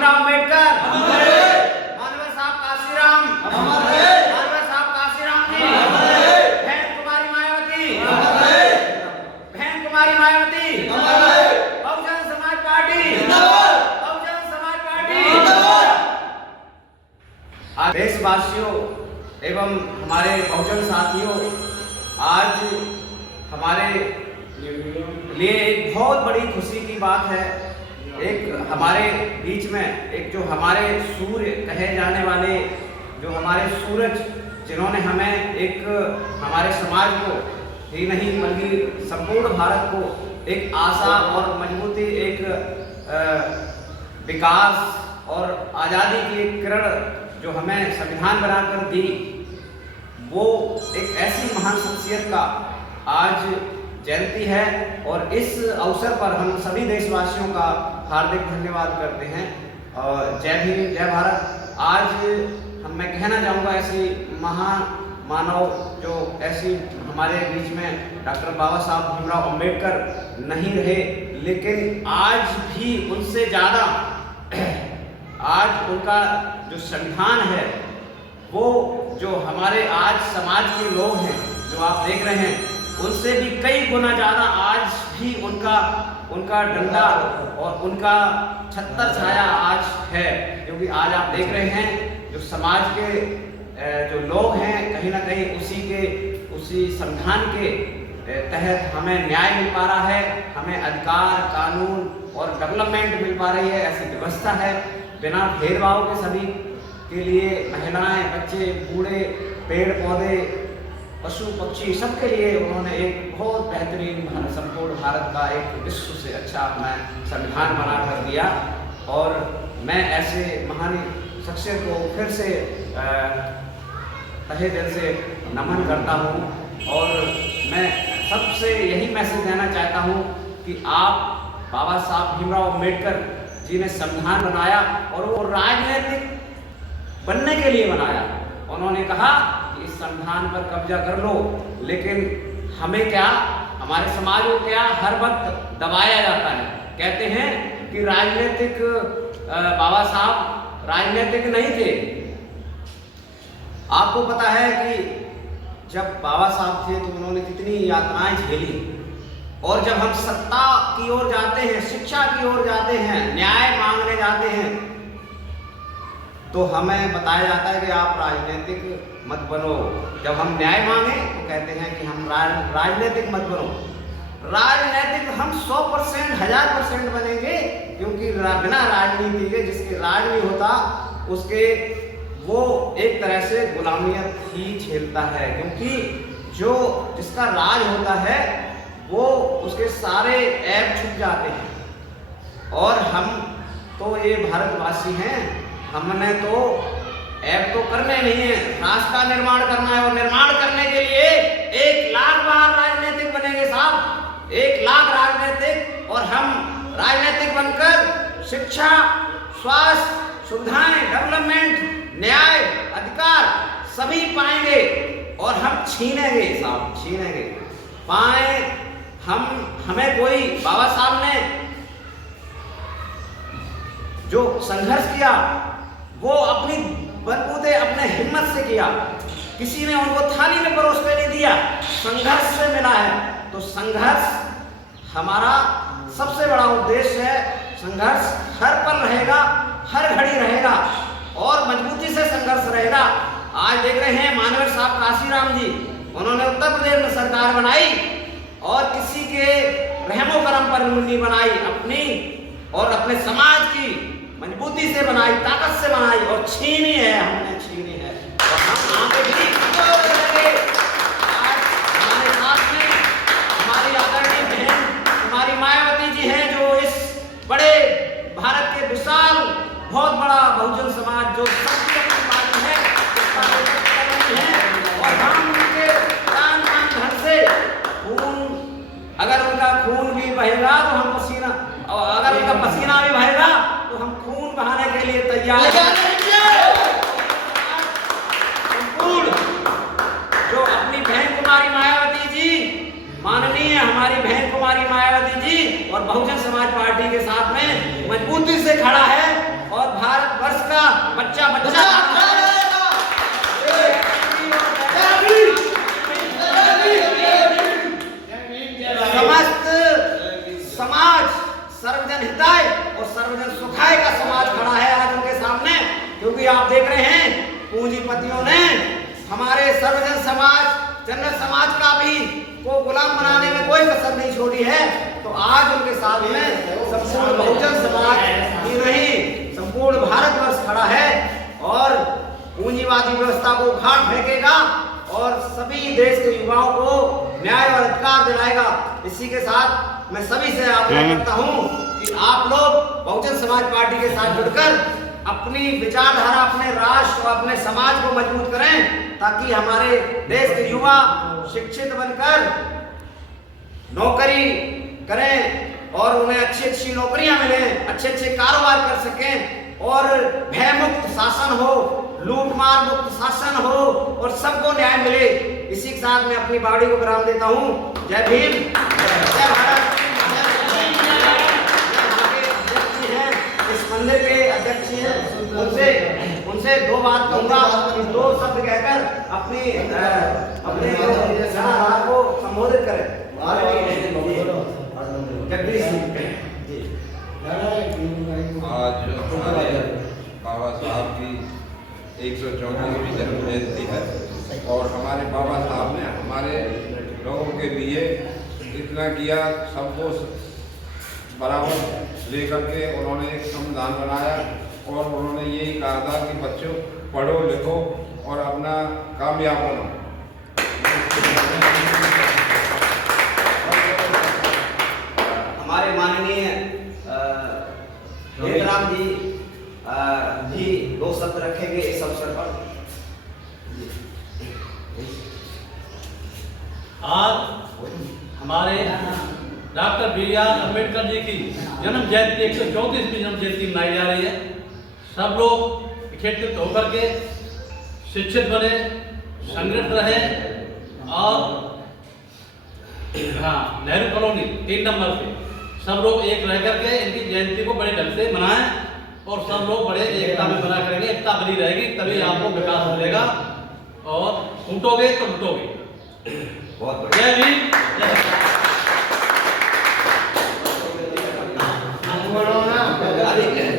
भीमराव अम्बेडकर, मानव साहब काशीराम, मानव साहब काशीराम जी, बहन कुमारी मायावती, बहन कुमारी मायावती, बहुजन समाज पार्टी, बहुजन समाज पार्टी। देशवासियों एवं हमारे बहुजन साथियों, आज हमारे लिए एक बहुत बड़ी खुशी की बात है। एक हमारे बीच में एक जो हमारे सूर्य कहे जाने वाले, जो हमारे सूरज, जिन्होंने हमें एक हमारे समाज को ही नहीं बल्कि संपूर्ण भारत को एक आशा और मजबूती, एक विकास और आज़ादी की एक किरण जो हमें संविधान बनाकर दी, वो एक ऐसी महान शख्सियत का आज जयंती है। और इस अवसर पर हम सभी देशवासियों का हार्दिक धन्यवाद करते हैं और जय भीम जय भारत। आज मैं कहना चाहूँगा ऐसी महान मानव जो ऐसी हमारे बीच में डॉक्टर बाबा साहब भीमराव अम्बेडकर नहीं रहे, लेकिन आज भी उनसे ज़्यादा आज उनका जो संविधान है, वो जो हमारे आज समाज के लोग हैं जो आप देख रहे हैं, उनसे भी कई गुना ज़्यादा आज भी उनका डंडा और उनका छत्र छाया आज है। क्योंकि आज आप देख रहे हैं जो समाज के जो लोग हैं, कहीं ना कहीं उसी संविधान के तहत हमें न्याय मिल पा रहा है, हमें अधिकार, कानून और डेवलपमेंट मिल पा रही है। ऐसी व्यवस्था है बिना भेदभाव के सभी के लिए, महिलाएं, बच्चे, बूढ़े, पेड़ पौधे, पशु पक्षी, सबके लिए उन्होंने एक बहुत बेहतरीन संपूर्ण भारत का एक विश्व से अच्छा अपना संविधान बना कर दिया। और मैं ऐसे महान शख्सियत को फिर से तहे दिल से नमन करता हूँ और मैं सबसे यही मैसेज देना चाहता हूँ कि आप बाबा साहब भीमराव अम्बेडकर जी ने संविधान बनाया और वो राजनीतिक बनने के लिए बनाया। उन्होंने कहा कि इस संविधान पर कब्जा कर लो, लेकिन हमें क्या, हमारे समाज को क्या हर वक्त दबाया जाता है। कहते हैं कि राजनीतिक बाबा साहब राजनीतिक नहीं थे। आपको पता है कि जब बाबा साहब थे तो उन्होंने कितनी यातनाएं झेली, और जब हम सत्ता की ओर जाते हैं, शिक्षा की ओर जाते हैं, न्याय मांगने जाते हैं, तो हमें बताया जाता है कि आप राजनीतिक मत बनो। जब हम न्याय मांगे तो कहते हैं कि हम राजनीतिक मत बनो। राजनीतिक हम 100%, 1000% बनेंगे, क्योंकि बिना राजनीति के जिसके राज नहीं होता उसके वो एक तरह से गुलामियत ही झेलता है। क्योंकि जो जिसका राज होता है वो उसके सारे ऐब छुप जाते हैं। और हम तो ये भारतवासी हैं, हमने तो ऐब तो करने नहीं है, राष्ट्र का निर्माण करना है। और निर्माण करने के लिए 1 लाख बार राजनीतिक बनेंगे साहब, 1 लाख राजनीतिक। और हम राजनीतिक बनकर शिक्षा, स्वास्थ्य सुविधाएं, डेवलपमेंट, न्याय, अधिकार सभी पाएंगे। और हम छीनेंगे साहब, छीनेंगे पाए हमें कोई। बाबा साहब ने जो संघर्ष किया वो अपनी बलबूते, अपने हिम्मत से किया। किसी ने उनको थाली में परोस के नहीं दिया, संघर्ष से मिला है। तो संघर्ष हमारा सबसे बड़ा उद्देश्य है। संघर्ष हर पल रहेगा, हर घड़ी रहेगा और मजबूती से संघर्ष रहेगा। आज देख रहे हैं मानव साहब काशीराम जी, उन्होंने उत्तर प्रदेश में सरकार बनाई और किसी के रहमो करम पर नहीं बनाई, अपनी और अपने समाज की मजबूती से बनाई, ताकत से बनाई, और छीनी है, हमने छीनी है। और हम आगे भी करेंगे। आज हमारे साथ में हमारी आदरणीय बहन हमारी मायावती जी हैं, जो इस बड़े भारत के विशाल बहुत बड़ा बहुजन समाज जो सबकी अपनी पार्टी है, उसका नेतृत्व कर रही है। और हम उनके प्राण धन से खून, अगर उनका खून भी बहेगा तो हम पसीना, और अगर उनका पसीना भी बहेगा तो हम खून बहाने के लिए तैयार हैं। संपूर्ण जो अपनी बहन कुमारी मायावती जी, माननीय हमारी बहन कुमारी मायावती जी और बहुजन समाज पार्टी के साथ में मजबूती से खड़ा है और का बच्चा बच्चा समस्त समाज सर्वजन हिताय और सर्वजन सुखाय का समाज खड़ा है आज उनके सामने, क्योंकि आप देख रहे हैं पूंजीपतियों ने हमारे सर्वजन समाज जनरल समाज का भी को गुलाम बनाने में कोई कसर नहीं छोड़ी है। तो आज उनके साथ में संपूर्ण बहुजन समाज ही नहीं संपूर्ण भारतवर्ष खड़ा है और पूंजीवादी व्यवस्था को उखाड़ फेंकेगा और सभी देश के युवाओं को न्याय और अधिकार दिलाएगा। इसी के साथ मैं सभी से आग्रह करता हूं कि आप लोग बहुजन समाज पार्टी के साथ जुड़कर अपनी विचारधारा, अपने राष्ट्र और अपने समाज को मजबूत करें, ताकि हमारे देश के युवा शिक्षित बनकर नौकरी करें और उन्हें अच्छी अच्छी नौकरियां मिलें, अच्छे अच्छे कारोबार कर सकें और भयमुक्त शासन हो, लूटमार मुक्त शासन हो और सबको न्याय मिले। इसी के साथ मैं अपनी बाड़ी को विराम देता हूँ। जय भीम, जय भारत। इस मंदिर के अध्यक्ष हैं, उनसे दो बात कहूँगा, दो शब्द कहकर अपने को संबोधित करें। आज हमारे बाबा साहब की 134वीं जन्म जयंती है और हमारे बाबा साहब ने हमारे लोगों के लिए इतना किया, सबको बराबर लेकर के उन्होंने एक संविधान बनाया और उन्होंने यही कहा था कि बच्चों पढ़ो लिखो और अपना कामयाब बनो। हमारे माननीय हेमराम जी भी दो शब्द रखेंगे इस अवसर पर। आज हमारे डॉक्टर बी.आर. अम्बेडकर जी की जन्म जयंती 134वीं जन्म जयंती मनाई जा रही है। सब लोग एकत्रित होकर के शिक्षित बने, संगठित रहे और नेहरू कॉलोनी 3 नंबर पे सब लोग एक रह करके इनकी जयंती को बड़े ढंग से मनाएं और सब लोग बड़े एकता में मना करेंगे। एकता बनी रहेगी तभी आपको विकास मिलेगा और फूटोगे तो लुटोगे। बहुत जय भीम, जय बढ़िया।